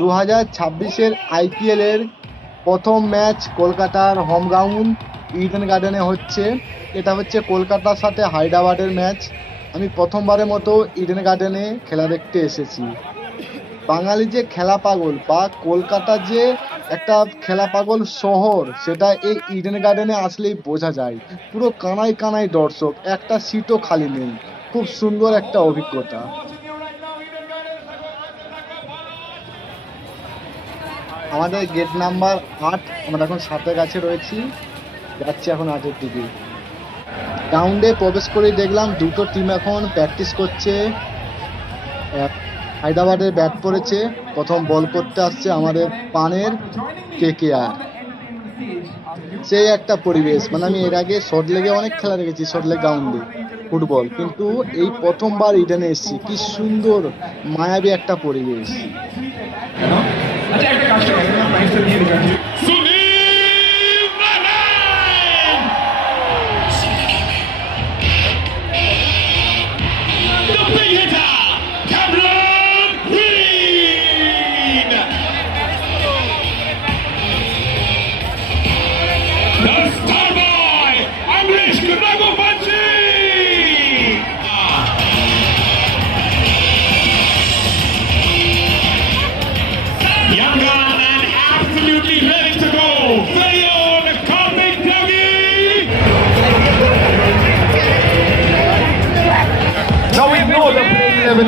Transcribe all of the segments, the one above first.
2026-এর আইপিএলের প্রথম ম্যাচ কলকাতার হোম গ্রাউন্ড ইডেন গার্ডেনে হচ্ছে। এটা হচ্ছে কলকাতার সাথে হায়দ্রাবাদের ম্যাচ। আমি প্রথমবারের মতো ইডেন গার্ডেনে খেলা দেখতে এসেছি। বাঙালি যে খেলা পাগল বা কলকাতা যে একটা খেলা পাগল শহর, সেটা এই ইডেন গার্ডেনে আসলেই বোঝা যায়। পুরো কানায় কানায় দর্শক, একটা সিটও খালি নেই। খুব সুন্দর একটা অভিজ্ঞতা। আমাদের গেট নাম্বার 8, আমরা এখন 7-এর কাছে রয়েছি, যাচ্ছি এখন 8-এর দিকে। গ্রাউন্ডে প্রবেশ করেই দেখলাম দুটো টিম এখন প্র্যাকটিস করছে। হায়দ্রাবাদের ব্যাট পড়েছে, প্রথম বল করতে আসছে আমাদের পানের কেকেআর। সেই একটা পরিবেশ, মানে আমি এর আগে সল্টলেকে অনেক খেলা দেখেছি, সল্টলেক গ্রাউন্ডে ফুটবল, কিন্তু এই প্রথমবার ইডেনে এসেছি। কি সুন্দর মায়াবী একটা পরিবেশ।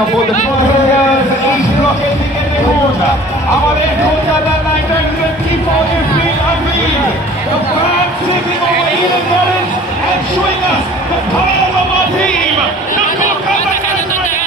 of both the players is rocketing in the corner. Our Kolkata Knight Riders keep on his feet unbeaten. The fans sitting over Eden Gardens and showing us the power of our team. The Kolkata Knight Riders.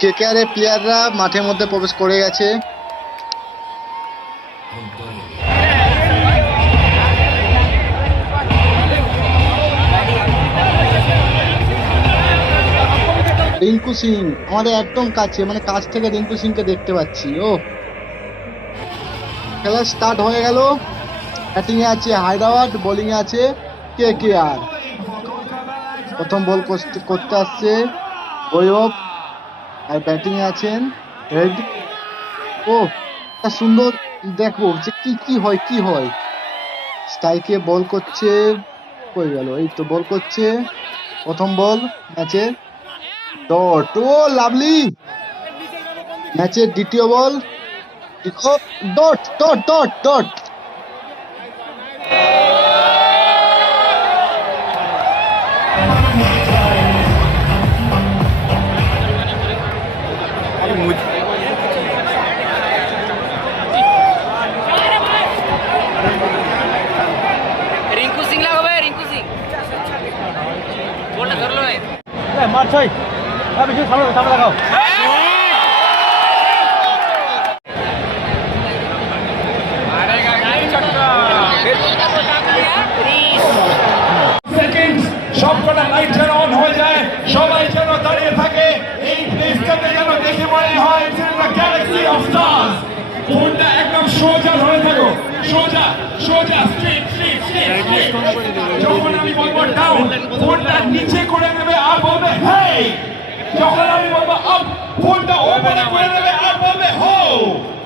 KKR এর প্লেয়াররা মাঠের মধ্যে প্রবেশ করে গেছে। রিঙ্কু সিং আমাদের একদম কাছে, মানে কাছ থেকে রিঙ্কু সিংকে দেখতে পাচ্ছি। ও, খেলা স্টার্ট হয়ে গেল। ব্যাটিং এ আছে হায়দ্রাবাদ, বোলিং এ আছে কেকেআর। প্রথম বল করতে আসছে বৈভব, আর ব্যাটিং এ আছেন হেড। ও, সুন্দর, দেখো যে কি হয়। স্ট্রাইকে বল করছে, কই গেল, এই তো বল করছে। প্রথম বল ম্যাচের ডট। ও লাভলি, ম্যাচের দ্বিতীয় ball dot dot dot dot. Rinku सिंह लागो भाई, रिंकू सिंह बोलना कर लो भाई। मार छई अब इसे सामने लगाओ। সেকেন্ডস সবকটা লাইট যেন অন হয়ে যায়, সবাই যেন দাঁড়িয়ে থাকে। এই প্লেসটাতে যেন দেখে মনে হয় it's the Galaxy of stars. ফোনটা একদম সোজা ধরে থাকো, সোজা সোজা স্ট্রেট স্ট্রেট স্ট্রেট। যখন আমি বলবো ডাউন, ফোনটা নিচে করে নেবে আর বলবে হেই। যখন আমি বলবো আপ, ফোনটা ওপরে করে নেবে আর বলবে হো।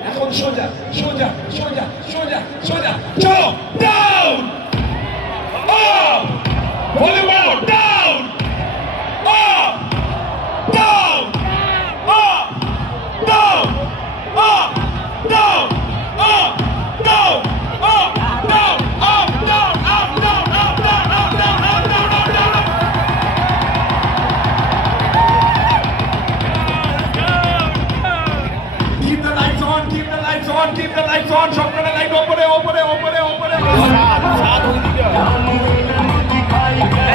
এখন সোজা সোজা সোজা সোজা সোজা, চলো ডাউন আপ, বলে বলো down up down up down up down up down up down up down up down up down up down up down up down. Keep the lights on, keep the lights on, keep the lights on. সবকটা লাইট ওপরে ওপরে ওপরে ওপরে।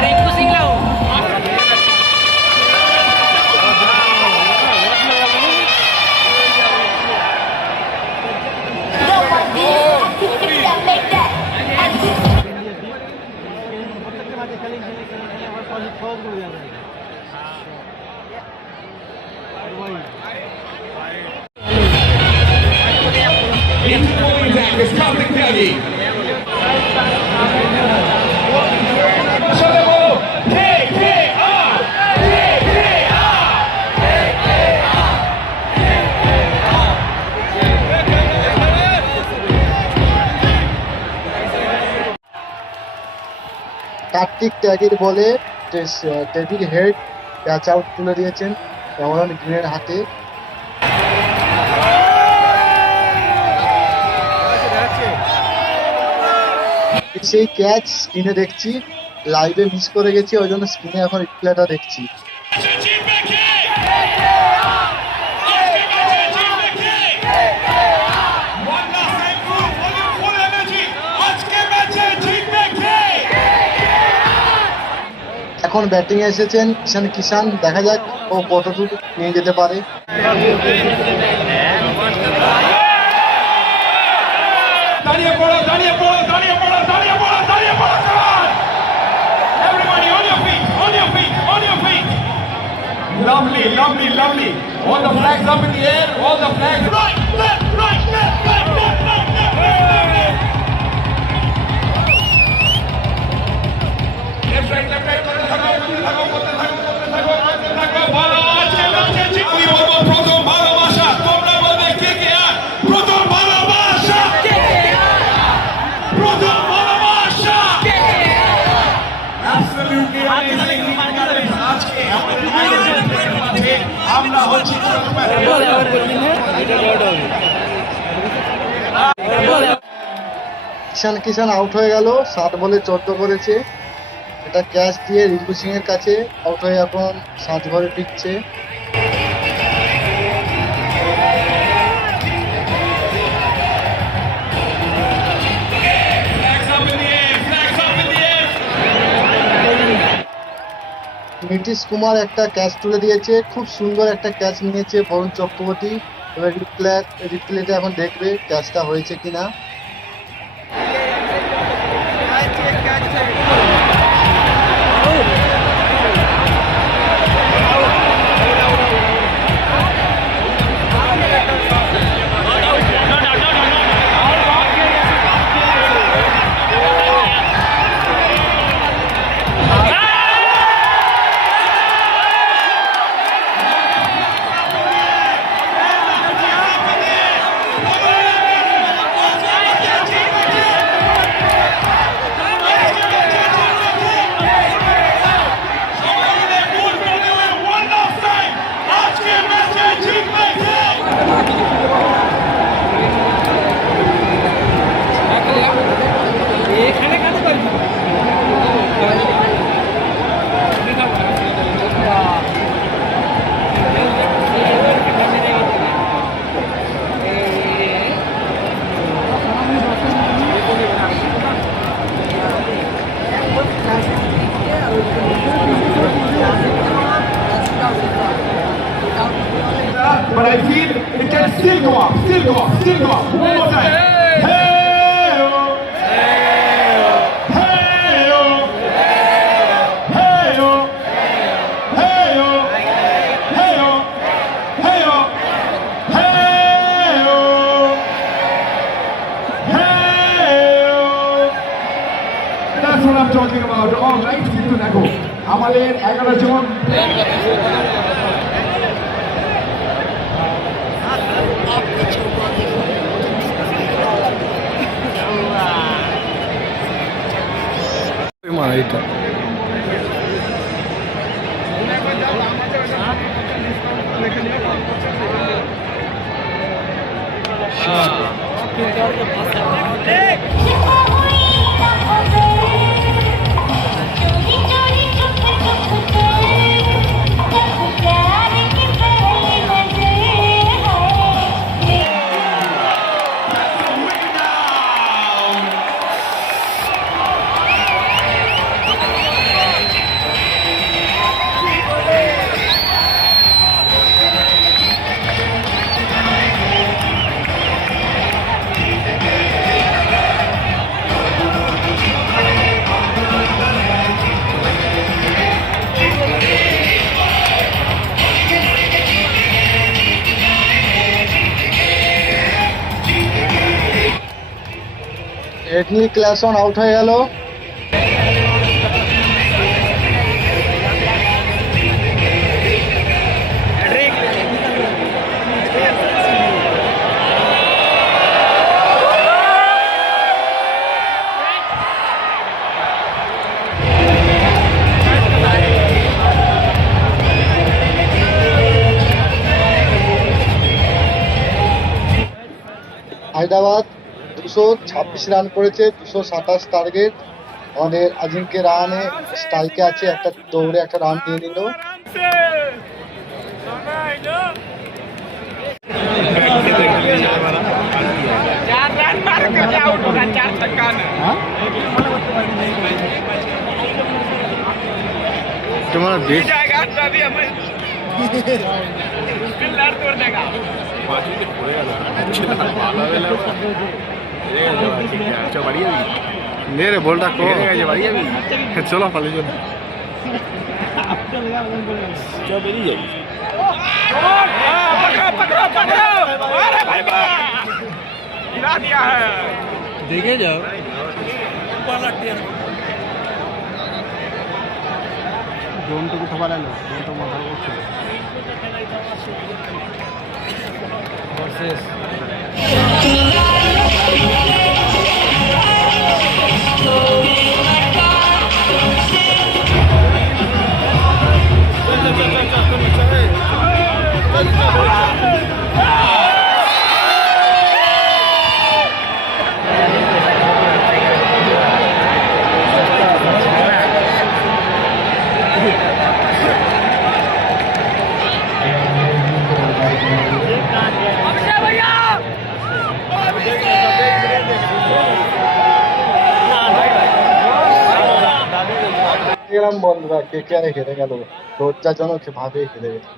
रिंकू सिंह लाओ। Into the bowling attack is Karthik Tyagi. সাথে বলো KKR কার্তিক ত্যাগীর বলে ডেভিড হেড ক্যাচ আউট তুলে দিয়েছেন ক্যামেরন গ্রিনের হাতে। সেই ক্যাচ স্ক্রিনে দেখছি, লাইভে মিস করে গেছি, ওই জন্য স্ক্রিনে এখন রিপ্লেটা দেখছি। এখন ব্যাটিং এ এসেছেন ঈশান কিষান, দেখা যাক ও কতটুকু নিয়ে যেতে পারে। দাঁড়িয়ে পড়ো দাঁড়িয়ে পড়ো দাঁড়িয়ে পড়ো দাঁড়িয়ে পড়ো দাঁড়িয়ে পড়ো everybody on your feet on your feet on your feet lovely lovely lovely all the flags up in the air all the flags right left right left left left left left left left করতে থাকো করতে থাকো করতে থাকো করতে থাকো করতে থাকো ভালো আছে আছে আমি বলবো প্রথম ভালোবাসা তোমরা বলবে KKR প্রথম ভালোবাসা প্রথম ভালোবাসা absolutely amazing আজকে আমাদের মাঝে আমরা হচ্ছি ঈশান কিষান আউট হয়ে গেল, 7 বলে 14 করেছে। এটা ক্যাচ দিয়ে রিঙ্কু সিং এর কাছে আউট হয়ে এখন 7 ঘরে ফিরছে। নীতিশ কুমার একটা ক্যাচ তুলে দিয়েছে, খুব সুন্দর একটা ক্যাচ নিয়েছে বরুণ চক্রবর্তী। এবার রিপ্লেতে এখন দেখবে ক্যাচটা হয়েছে কিনা। But I feel it can still go up, still go up, still go up. One more time. Hey-o, hey-o, hey-o, hey-o, hey-o, hey-o, hey-o, hey-o. That's what I'm talking about. All right, কিন্তু দেখো আমাদের 11 জন এডনি Klaasen out হয়ে গেল। হায়দ্রাবাদ 226 রান করেছে, 227 টার্গেট। আমাদের আজিঙ্কে রাহানে স্ট্রাইকে আছে, একটা দৌড়ে একটা রান নিয়ে নিল। तुम्हारा देश दे रे बोलटा को चलो पाले चलो देखे जाओ জোনটুকু থবা লাগলো জোনটা মাথার উপর ছিল ভার্সেস এরম বন্ধুরা কে কে হেরে গেল, লজ্জাজনক ভাবে হেরে গেল।